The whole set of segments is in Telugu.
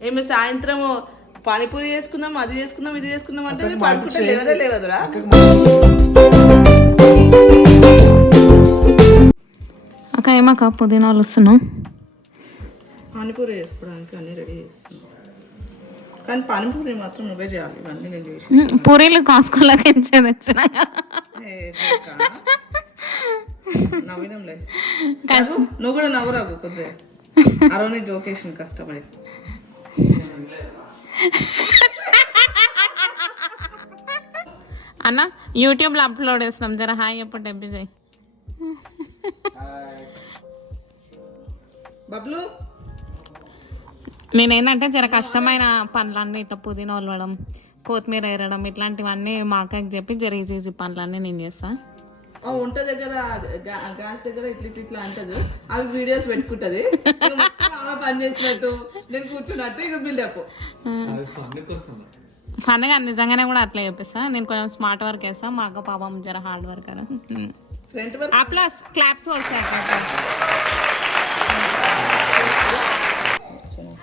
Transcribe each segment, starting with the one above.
ఏమి సాయంత్రం పానీపూరి చేసుకుందాం అది చేసుకుందాం ఇది చేసుకుందాం అంటే పడుకుంటే లేవదే లేవదురా? అక్క ఏమాక పుదీనాలు వస్తున్నావు పానీపూరి చేసుకోవడానికి అన్ని రెడీ చేస్తున్నాం. కానీ పానీపూరి మాత్రం నువ్వే చేయాలి ఇవన్నీ నేను చేసి పూరీలు కాసుకోలేక ఏ, చేస్తా. నవ్వినంలే. నువ్వు కూడా నవ్వురాకు కొద్దిగా అరవై జోకేషన్ కష్టపడి. అన్న యూట్యూబ్లో అప్లోడ్ చేస్తున్నాం. జర హాయ్ ఎప్పుడు ఎంపీ చేయి. బబ్లు? నేనేంటంటే జర కష్టమైన పనులన్నీ ఇట్లా పుదీనా వలవడం కొత్తిమీర ఏరడం ఇట్లాంటివన్నీ మా అక్కకి చెప్పి జర ఈజీ ఈజీ పనులన్నీ నేను చేస్తా. వంట దగ్గర గ్యాస్ దగ్గర ఇట్లా ఇట్లా అంటది. అవి వీడియోస్ పెట్టుకుంటది. పని చేసినట్టు నేను కూర్చున్నట్టు ఇక బిల్డప్ పండుగ నిజంగానే కూడా అట్లా చెప్పిస్తా. నేను కొంచెం స్మార్ట్ వర్క్ వేస్తా మా అక్క పాపం జర హార్డ్ వర్క్ ఫ్రంట్ వర్క్ అప్లా క్లాప్స్ వస్తాయి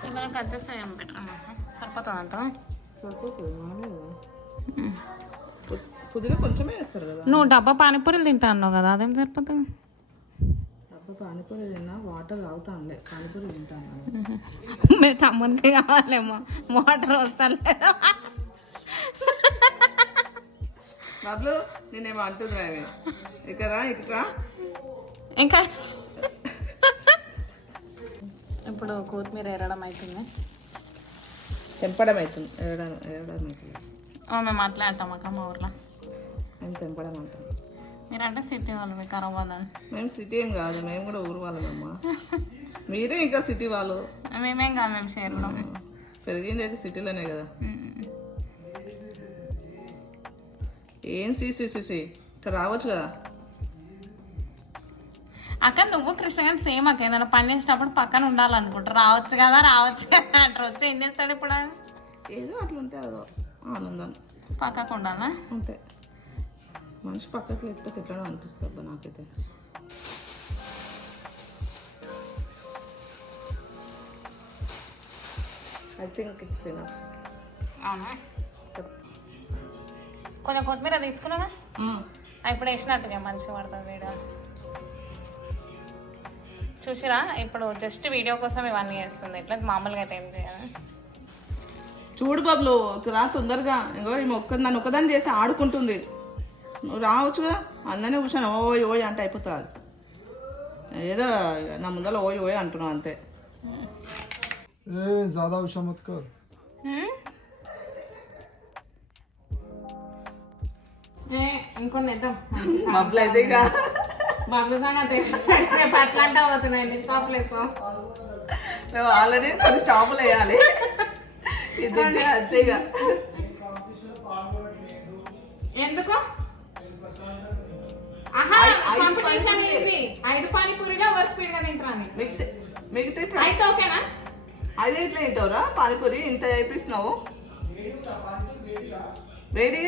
ఇవాళ కట్ చేస్తాయి సరిపోతుందంట సరిపోతుంది మనమే కదా పు- పుదీనా కొంచెమే వేస్తారు కదా. నువ్వు డబ్బా పానీపూరీలు తింటా అన్నావు కదా అదేం సరిపోతుంది? పానీపూరి తిన్నా వాటర్ తాగుతానులే. పానీపూరి తింటాను. మీ తమ్మునికి కావాలేమో. వాటర్ వస్తాలే బాబులు నేనేమో ఇక్కడ ఇక్కడ. ఇంకా? ఇప్పుడు కొత్తిమీర ఎరడం అవుతుంది తెంపడం అవుతుంది మేము మాట్లాడతాం అక్క మా ఊర్లో. మేము తెంపడం అంటాం మీరంటే సిటీ వాళ్ళు వికారాబాద్ మేము సిటీ ఏం కాదు మేము కూడా ఊరు వాళ్ళమమ్మా. మీరే ఇంకా సిటీ వాళ్ళు. మేమేం కాదు మేము షేర్లో పెరిగింది అయితే సిటీలోనే కదా. ఏం సీసీ సీసీ ఇక్కడ రావచ్చు కదా? అక్క నువ్వు కృష్ణ గారు సేమ్ అక్క. ఏదైనా పని చేసేటప్పుడు పక్కన ఉండాలనుకుంటా. రావచ్చు కదా రావచ్చు అంటారు. వచ్చి ఏం చేస్తాడు ఇప్పుడు? ఏదో అట్లా ఉంటే అదో ఆనందం. పక్కకు ఉండాలా? అంతే. మనిషి పక్కకి లేకపోతే ఎట్లా అనిపిస్తుంది అబ్బా నాకైతే? ఐ థింక్ ఇట్స్ ఇనఫ్ అవునా? కొంచెం కొత్తిమీర తీసుకున్నావా? ఇప్పుడు వేసినట్టుగా మంచిగా పడుతుంది వీడియో చూసిరా? ఇప్పుడు జస్ట్ వీడియో కోసం ఇవన్నీ చేస్తుంది. ఇట్లా మామూలుగా అయితే ఏం చేయాలి చూడు బాబులు రా తొందరగా. ఇంకో ఈమె ఒక్క నన్ను ఒక్కదాన్ని చేసి ఆడుకుంటుంది. నువ్వు రావచ్చుగా అందరినీ కూర్చొని ఓయ్ ఓయ్ అంటే అయిపోతుంది ఏదో నా ముందర ఓయ్ ఓయ్ అంటున్నావు అంతే ए ज्यादा ऊंचा मत कर ఇంకొన్ని ఇద్దాం బబ్బులు అయితే ఇక బాబు సంగతి రేపు అట్లాంటి అవుతున్నాయి ఎన్ని స్టాప్లెస్ మేము ఆల్రెడీ కొన్ని స్టాపులు వేయాలి ఇది తింటే అంతే ఇక ఎందుకు ఆహా కాంపిటీషన్ ఈజీ ఐదు పానీపూరిలో ఓవర్ స్పీడ్గా తింటాను మిగతా మిగతా ఇప్పుడు అయితే ఓకేనా? అదే ఇట్లా తింటావురా? పానీపూరి ఇంత వేపిస్తున్నావు వేడి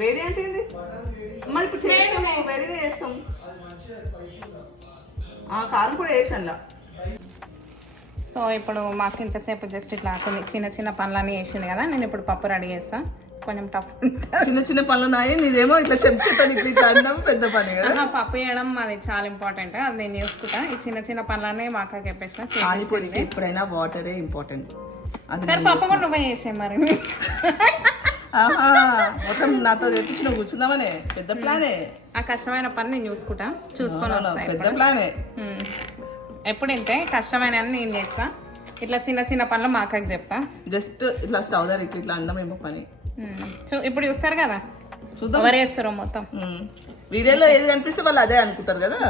వేడి అంటే ఏంది? మరి ఇప్పుడు చేస్తాము వేడిగా చేస్తాం. ఆ, కారం కూడా వేసాను సో ఇప్పుడు మాకు ఇంతసేపు జస్ట్ ఇట్లా కొన్ని చిన్న చిన్న పనులన్నీ వేసింది కదా నేను ఇప్పుడు పప్పు రెడీ చేస్తా. కొంచెం టఫ్ చిన్న చిన్న పనులు ఉన్నాయి. నీదేమో ఇట్లా ఇట్లా అనడం పెద్ద పని కదా. పప్పు వేయడం అది చాలా ఇంపార్టెంట్ అది నేను చేసుకుంటా. ఈ చిన్న చిన్న పనులన్నీ మా అక్కకి చెప్పేసిన పానీపూరికి ఎప్పుడైనా వాటరే ఇంపార్టెంట్ సరే పప్పు కూడా నువ్వే చేసే మరి. మొత్తం నాతో చెప్పించి నువ్వు కూర్చుందామనే. పెద్ద ప్లానే ఆ కష్టమైన పని నేను చూసుకుంటా. చూసుకొని అవునా, వస్తా పెద్ద ప్లానే. ఎప్పుడు ఇంతే కష్టమైన అన్ని నేను చేస్తా ఇట్లా చిన్న చిన్న పనులు మా అక్కకి చెప్తా. జస్ట్ ఇట్లా స్టవ్ దగ్గర ఇట్లా ఇట్లా అనడం ఏమో పని. చూ ఇప్పుడు చూస్తారు కదా? చూద్దాం. ఎవరు వేస్తారో మొత్తం. వీడియోలో ఏది కనిపిస్తే వాళ్ళు అదే అనుకుంటారు కదా.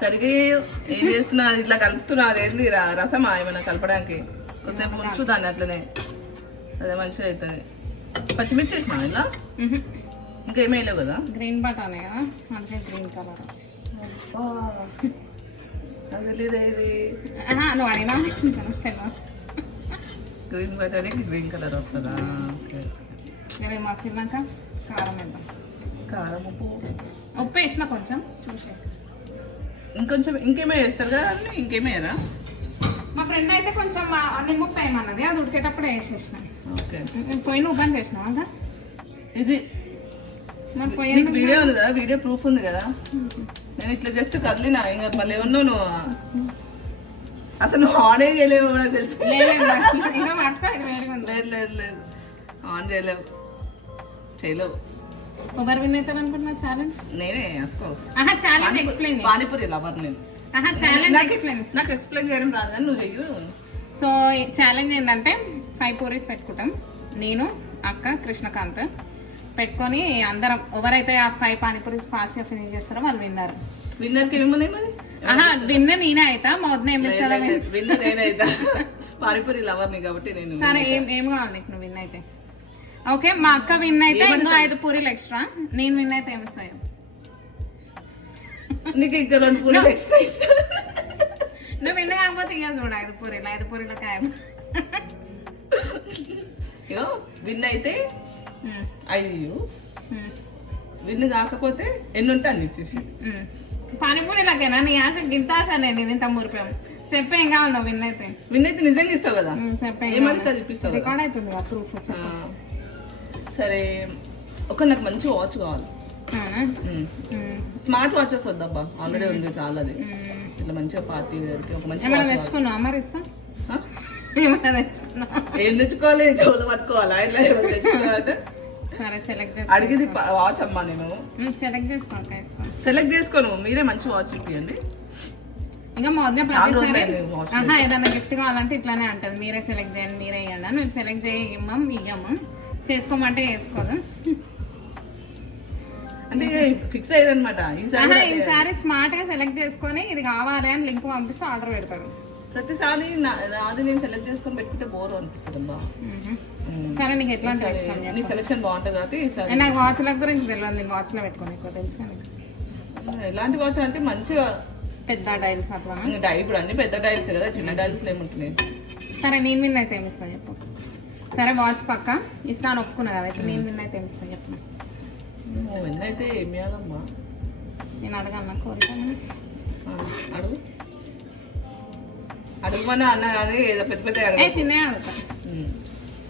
సరిగా ఏం చేస్తున్నా? ఇట్లా కలుపుతున్నా. అదేంది రసమా ఏమైనా కలపడానికి? కొద్దిసేపు ఉంచు దాన్ని అట్లనే. అదే మంచిగా అవుతుంది పచ్చిమిర్చి వేసినా ఇలా. ఇంకేమీ లేవు కదా? గ్రీన్ బటానే కదా? అంటే గ్రీన్ కలర్ వచ్చి. అది తెలీదే ఇది. నువ్వు అడిగినా? గ్రీన్ బటర్కి గ్రీన్ కలర్ వస్తుందా? ఓకే. నేను మసిలినాక కారం వేద్దాం. కారం ఉప్పు. ఉప్పు వేసిన కొంచెం చూసేసి. ఇంకొంచెం ఇంకేమో వేస్తారు కదా అన్నీ? ఇంకేమేరా మా ఫ్రెండ్ అయితే కొంచెం ఆ నిమ్మప్పు వేయమన్నది అది ఉడికేటప్పుడు వేసేసిన. ఓకే. పోయిన ఉబ్బని చేసినావా ఇది నీకు వీడియో ఉంది కదా వీడియో ప్రూఫ్ ఉంది కదా. నేను ఇట్లా జస్ట్ కదిలినా ఇంకా మళ్ళీ ఏమన్నా నువ్వు అసలు నువ్వు ఆనే చేయలేవు నాకు తెలుసు. లేదు లేదు లేదు ఆన్ చేయలేవు. చేయలేవు. ఎవరు విన్ అవుతారు అనుకుంటున్నా ఛాలెంజ్ నేనే అఫ్ కోర్స్ ఆహా ఛాలెంజ్ ఎక్స్ప్లెయిన్ పానీపూరి లవర్ నేను. ఆహా ఛాలెంజ్ ఎక్స్ప్లెయిన్ నాకు ఎక్స్ప్లెయిన్ చేయడం రాదు కానీ నువ్వు చెయ్యు. సో ఛాలెంజ్ ఏంటంటే ఫైవ్ పూరీస్ పెట్టుకుంటాం. నేను అక్క కృష్ణకాంత్. పెట్టుకొని అందరం ఎవరైతే ఆ ఫైవ్ పానీపూరీస్ ఫాస్ట్గా ఫినిష్ చేస్తారో వాళ్ళు విన్నారు. ఏమున్నాయి మరి? ఆహా విన్న నేనే అవుతా మా వద్ద ఏం ఇస్తారో విన్నర్ నేనైతే పానీపూరి లవర్ని కాబట్టి నేను సరే ఏం ఏం కావాలి నీకు నువ్వు విన్ అయితే? ఓకే మా అక్క విన్ అయితే ఇంకో ఐదు పూరీలు ఎక్స్ట్రా నేను విన్ అయితే ఏం ఇస్తాయి నీకు ఇంకా రెండు పూరీలు ఎక్స్ట్రా ఇస్తా. నువ్వు విన్ కాకపోతే ఇక చూడు ఐదు పూరీలు ఐదు పూరీలు కాయ విన్ అయితే ఐదు ఉమ్, విన్ కాకపోతే ఎన్ని ఉంటాయి నీకు చూసి. ఉమ్. పానీపూరీలకేనా నీ ఆశ గింత ఆశ నేను ఇది ఇంత మురిపాం. చెప్పే కావాలి నువ్వు విన్ అయితే విన్ అయితే నిజంగా ఇస్తావు కదా? చెప్పే ఏమంటే కదా? రికార్డ్ అవుతుంది కదా ప్రూఫ్ సరే. ఒక నాకు మంచి వాచ్ కావాలి. Smart watches వద్దబ్బా. ఆల్రెడీ ఉంది చాలా అది. ఇట్లా మంచిగా పార్టీ వేర్కి ఒక మంచి ఏమైనా. తెచ్చుకున్నావు మరి ఇస్తా? ఏమైనా తెచ్చుకున్నావు? ఏం తెచ్చుకోవాలి? చెవులు పట్టుకోవాలా? ఇట్లా తెచ్చుకోవాలంటే అడిగింది వాచ్ అమ్మా నేను. సెలెక్ట్ ఇస్తా. సెలెక్ట్ చేసుకోను. మీరే మంచి వాచ్ ఇప్పియండి ఇంకా మా వద్ద చాలా ప్రతిసారి ఏదైనా గిఫ్ట్ కావాలంటే ఇట్లానే అంటది. మీరే సెలెక్ట్ చేయండి మీరే ఇవ్వండి అని. మేము సెలెక్ట్ చేయమం ఇయ్యము. చేసుకోమంటే చేసుకోదు. అంటే ఫిక్స్ అయ్యారనమాట ఈసారి స్మార్ట్గా సెలెక్ట్ చేసుకొని ఇది కావాలి అని లింక్ పంపిస్తే ఆర్డర్ పెడతారు. ప్రతిసారి నాది నేను సెలెక్ట్ చేసుకొని పెట్టుకుంటే బోర్ అనిపిస్తుంది అబ్బా సరే నీకు ఎట్లాంటి ఇష్టం? నీ సెలెక్షన్ బాగుంటుంది కాబట్టి ఈసారి. నాకు వాచ్ల గురించి తెలియదు నేను వాచ్లో పెట్టుకోని ఎక్కువ తెలుసు. ఎలాంటి వాచ్ అంటే మంచిగా పెద్ద డైల్స్ అట్లా డై ఇప్పుడు అన్ని పెద్ద టైల్స్ కదా చిన్న టైల్స్ ఏముంటున్నాయి? సరే నేను విన్ అయితే ఏమి ఇస్తాను చెప్పు. సరే వాచ్ పక్క? ఇస్తాను ఒప్పుకున్నా కదా ఇప్పుడు నేను విన్ అయితే ఏమి ఇస్తాను చెప్పు. నువ్వు ఎన్నైతే ఏం చేయాలమ్మా? నేను అడగన్నా కోరిక ఆ, అడుగు. అడుగుమని అన్న కానీ ఏదో పెద్ద పెద్ద చిన్నగా అడుగుతా.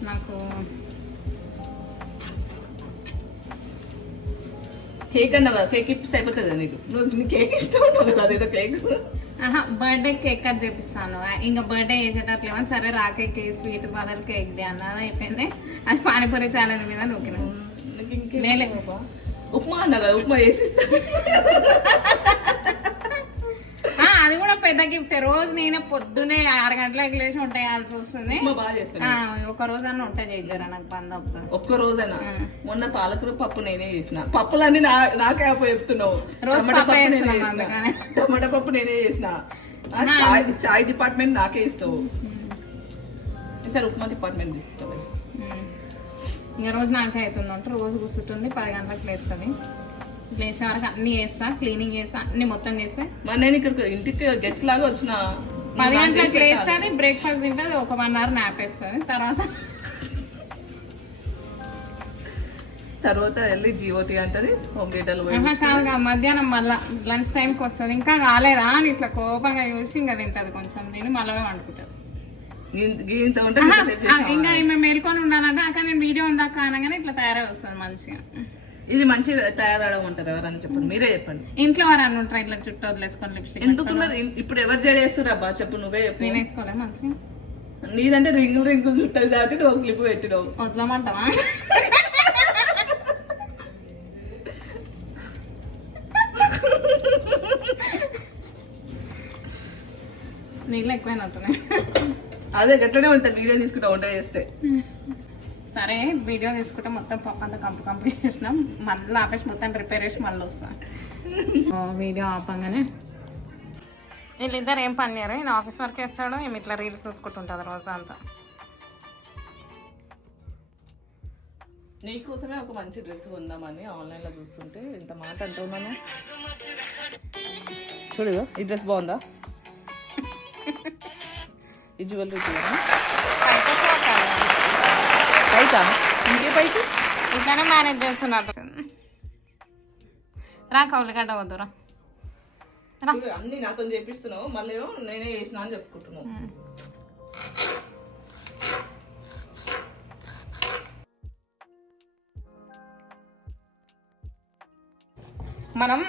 నాకు కేక్ అన్నావు? కదా కేక్ ఇప్పిస్తే అయిపోతుంది కదా నీకు? నువ్వు కేక్ ఇష్టం ఉన్నావు కదా ఏదో కేక్ ఆహా బర్త్డే కేక్ కట్ చేపిస్తాను. ఇంకా బర్త్డే చేసేటట్లు ఏమో సరే రా కేక్ స్వీట్ బదులు కేక్ ది అన్నది అయిపోయింది. అది పానీపూరి ఛాలెంజ్ మీద నూకిన? ఉప్మా అన్నా కదా ఉప్మా వేసిస్తా ఆ, అది కూడా పెద్ద గిఫ్ట్ రోజు నేనే పొద్దునే ఆరు గంటలకు లేచి వంట చేయాల్సి వస్తుంది. ఆ, ఒక రోజు అన్న వంట చేయజరా నాకు పని తప్పుతుంది ఒక్క రోజైనా మొన్న పాలకూర పప్పు నేనే చేసిన. పప్పులన్నీ నా నాకే చెప్తున్నావు. రోజు టమాటా పప్పే పప్పు నేనే చేస్తున్నాం చేసిన. అందుకనే. టమాటా పప్పు నేనే చేసిన. ఆ, చాయ్ చాయ్ డిపార్ట్మెంట్ నాకే ఇస్తావు. ఈసారి ఉప్మా డిపార్ట్మెంట్ తీసుకుంటావు ఉమ్. ఇంకా రోజు నాకే అవుతుంది అంటే రోజు కూర్చుంటుంది పది గంటలకు లేస్తుంది. లేచే వరకు అన్ని చేస్తా క్లీనింగ్ చేస్తా అన్ని మొత్తం చేస్తే. మరి నేను ఇక్కడ ఇంటికి గెస్ట్ లాగా వచ్చిన పది గంటలకు లేస్తుంది బ్రేక్ఫాస్ట్ తింటుంది ఒక వన్ అవర్ నాప్ వేస్తుంది. తర్వాత తర్వాత వెళ్ళి జీఓటీ అంటది హోమ్ థియేటర్ కాదు మధ్యాహ్నం మళ్ళా లంచ్ టైంకి వస్తుంది. ఇంకా కాలేదా అని ఇట్లా కోపంగా చూసి ఇంకా తింటది కొంచెం తిని మళ్ళీ వండుకుంటుంది? ఇంకా ఈమె మేల్కొని ఉండాలంటే అక్కడ నేను వీడియో ఉందాక అనగానే ఇట్లా తయారై వస్తుంది మంచిగా. ఇది మంచి తయారవడం అంటారు ఎవరని చెప్పండి. మీరే చెప్పండి. ఇంట్లో వారు అన్ని ఉంటారు? ఇట్లా చుట్టూ వదిలేసుకొని లిప్స్టిక్ ఎందుకున్నారు ఇప్పుడు ఎవరు జడేస్తురబ్బా చెప్పు నువ్వే చెప్పు. నేను వేసుకోలే మంచిగా? నీదంటే రింగులు రింగులు చుట్టాలి కాబట్టి నువ్వు క్లిప్ పెట్టినావు. వదలమంటావా? నీళ్ళు ఎక్కువైనట్టున్నాయి అదే గట్లనే ఉంటుంది వీడియో తీసుకుంటా వంట చేస్తే. సరే వీడియో తీసుకుంటే మొత్తం పప్పు అంతా కంపు కంపు చేసినాం. మళ్ళీ ఆపేసి మొత్తం రిపేర్ చేసి మళ్ళీ వస్తా. వీడియో ఆపంగానే. వీళ్ళిద్దరు ఏం పని చేయరు. నేను ఆఫీస్ వర్క్ వేస్తాడు ఏమి ఇట్లా రీల్స్ చూసుకుంటుంటుంది రోజు అంతా. నీకోసమే ఒక మంచి డ్రెస్ కొందామని ఆన్లైన్లో చూస్తుంటే ఇంత మాట అంటున్నాను చూడు ఈ డ్రెస్ బాగుందా? ఈ జ్యువెలరీ పైకా ఇంకే పైకి ఇట్లానే మేనేజ్ చేస్తున్నట్టు రా కౌలిగడ్డ వద్దురా అన్ని నాతో చేపిస్తున్నావు. మళ్ళీ నేనే చేసిన అని చెప్పుకుంటున్నావు. మనం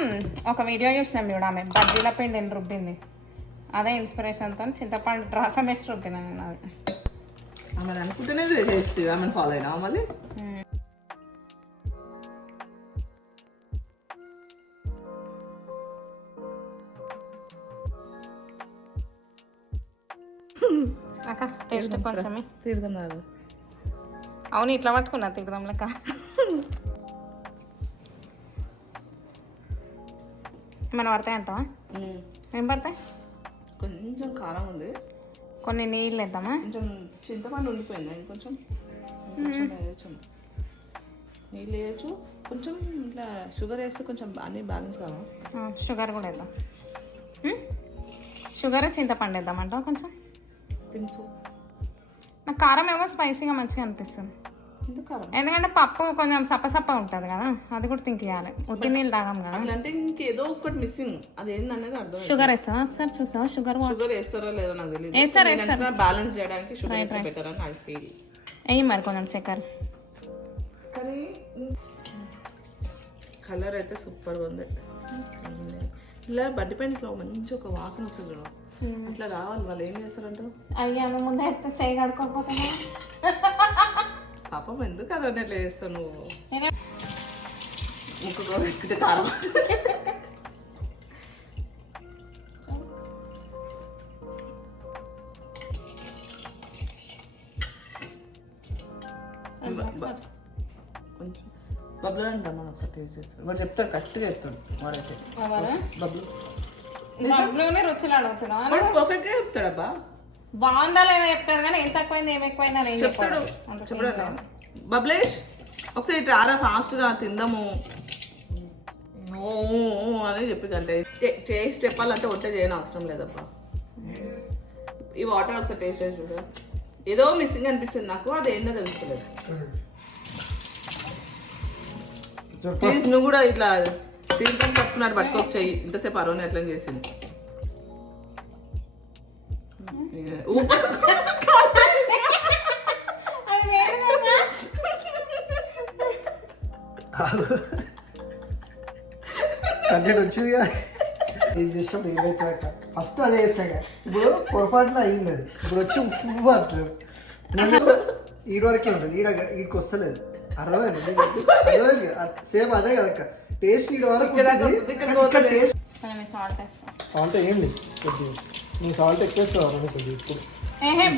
ఒక వీడియో చూసినాం చూడ ఆమె. బజ్జీల పిండి ఎన్ని రుబ్బింది. అదే ఇన్స్పిరేషన్తో చింతపండు రసం వేసి రుబ్బినా నేను అది. ఆమె అనుకుంటేనే చేస్తే ఆమెను ఫాలో అయినా మళ్ళీ? అక్క టేస్ట్ కొంచెమే తీర్థం రాదు అవును ఇట్లా పట్టుకున్నా తిడదాం లెక్క మనం పడతాయి అంటావా ఏం పడతాయి? కొంచెం కారం ఉంది. కొన్ని నీళ్ళు వేద్దామా? కొంచెం చింతపండు ఉండిపోయింది? ఇంకొంచెం? నీళ్ళు వేయచ్చు. కొంచెం ఇట్లా షుగర్ వేస్తే కొంచెం అన్ని బ్యాలెన్స్ కావా? షుగర్ కూడా వేద్దాం? షుగర్ చింతపండు వేద్దామంటావా కొంచెం? తినుసు నాకు కారం ఏమో స్పైసీగా మంచిగా అనిపిస్తుంది. ఎందుకంటే పప్పు కొంచెం సప్పసప్ప ఉంటుంది కదా అది కూడా తింకియాలి ఉత్తి నీళ్ళు తాగాం కదా. అంటే ఇంకేదో ఒకటి మిస్సింగ్ అది ఏందనేది అర్థం షుగర్ వేస్తావా? ఒకసారి చూసావా? షుగర్ షుగర్ వేస్తారో లేదో నాకు తెలియదు వేస్తారు, వేస్తారు. బ్యాలెన్స్ చేయడానికి షుగర్ వేస్తే బెటర్ అని నాకు ఫీల్ వేయి మరి కొంచెం చక్కెర. కానీ కలర్ అయితే సూపర్గా ఉంది. ఇలా బండి పైన ఇట్లా మంచి ఒక వాసన వస్తుంది చూడు. అట్లా రావాలి వాళ్ళు ఏం చేస్తారంటారు అయ్యా ముందే ఎత్తే చేయి కడుక్కోకపోతే పాపం ఎందుకు అలా అట్లా చేస్తావు నువ్వు? ముక్కుకో పెట్టుకుంటే కారం. కొంచెం బబ్లు అంటాం మనం ఒకసారి టేస్ట్ చేస్తాడు వాడు చెప్తాడు కరెక్ట్గా చెప్తాడు. వాడైతే. బబ్లు. బబ్లోనే రుచులు అడుగుతున్నా వాడు పర్ఫెక్ట్గా చెప్తాడబ్బా. బాగుందా లేదా చెప్తాడు కానీ ఎంత ఎక్కువైంది ఏం ఎక్కువైందా నేను చెప్తాడు. చెప్పాడు బబ్లేష్ ఒకసారి రారా ఫాస్ట్గా తిందాము. అని చెప్పి కంటే టేస్ట్ చెప్పాలంటే వంట చేయని అవసరం లేదబ్బా. ఈ వాటర్ ఒకసారి టేస్ట్ చేసి చూడు. ఏదో మిస్సింగ్ అనిపిస్తుంది నాకు అది ఏందో తెలుసుకోలేదు ప్లీజ్ నువ్వు కూడా ఇట్లా తింటాం పట్టుకున్నాడు పట్టుకోక చెయ్యి ఇంతసేపు అరవని ఎట్లా చేసింది. కంటెంట్ వచ్చింది కదా ఇది చేసినప్పుడు ఏమైతే ఫస్ట్ అదే చేసాక ఇప్పుడు పొరపాటున అయ్యింది అది. ఇప్పుడు వచ్చి ఉప్పు అంటారు. ఈడ వరకే ఉంటుంది. ఈడ ఈడికి వస్తలేదు. అర్థమైంది? అర్థమైంది సేమ్ అదే కదా టేస్ట్ ఈడ వరకు సాల్ట్ వేస్తా. సాల్ట్ ఏంటి కొద్దిగా. నువ్వు సాల్ట్ ఎక్కువ వేస్తావు ఇప్పుడు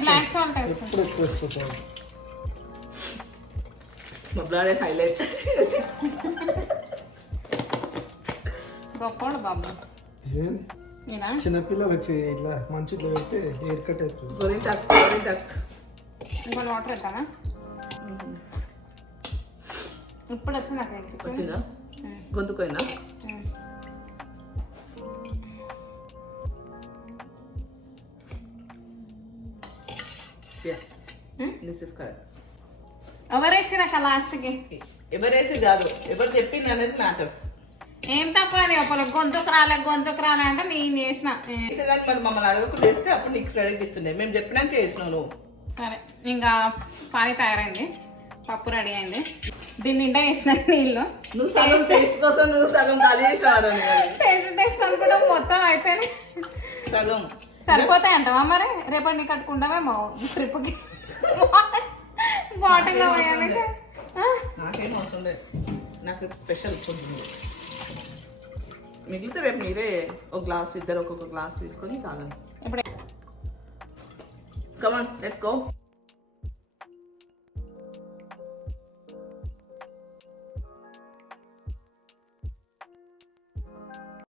బ్లాక్ సాల్ట్ ఎప్పుడు ఎక్కువ వేస్తావు salt. మా బ్లాడే హైలైట్ గొప్పడు బాబు చిన్నపిల్లలకి ఇట్లా మంచి ఇట్లా పెడితే హెయిర్ కట్ అవుతుంది. గోరింటాక్ గోరింటాక్ వాటర్ వేద్దామా ఇప్పుడు వచ్చి నాకు ఎక్కించు. వచ్చిందా గొంతుకోయినా ఎస్ దిస్ ఇస్ కరెక్ట్ ఎవరేసినాక లాస్ట్కి ఎవరేసి కాదు. ఎవరు చెప్పింది అనేది మ్యాటర్స్ ఏం తక్కువ అది ఒకరు గొంతుకు రాలే గొంతుకు రాలే అంటే నేను చేసిన. ఏ, చేసేదాన్ని మరి మమ్మల్ని అడగకుండా వేస్తే అప్పుడు నీకు క్రెడిట్ ఇస్తుండే. మేము చెప్పినాక వేసినావు నువ్వు. సరే ఇంకా పానీ తయారైంది. పప్పు రెడీ అయింది. దీన్ని నిండా వేసిన నీళ్ళు. నువ్వు సగం టేస్ట్ కోసం నువ్వు సగం ఖాళీ చేసినావు టేస్ట్ టేస్ట్ అనుకుంటా మొత్తం అయిపోయింది. సగం. సరిపోతాయి అంటావా మరి? రేపటి నీ కట్టుకుంటామేమో ట్రిప్కి. బాటిల్లో పోయానికి ఆ? నాకేం అవసరం లేదు. నాకు రేపు స్పెషల్ ఫుడ్. మిగిలితే రేపు మీరే ఒక గ్లాస్ ఇద్దరు ఒక్కొక్క గ్లాస్ తీసుకొని తాగండి ఇప్పుడు. Come on let's go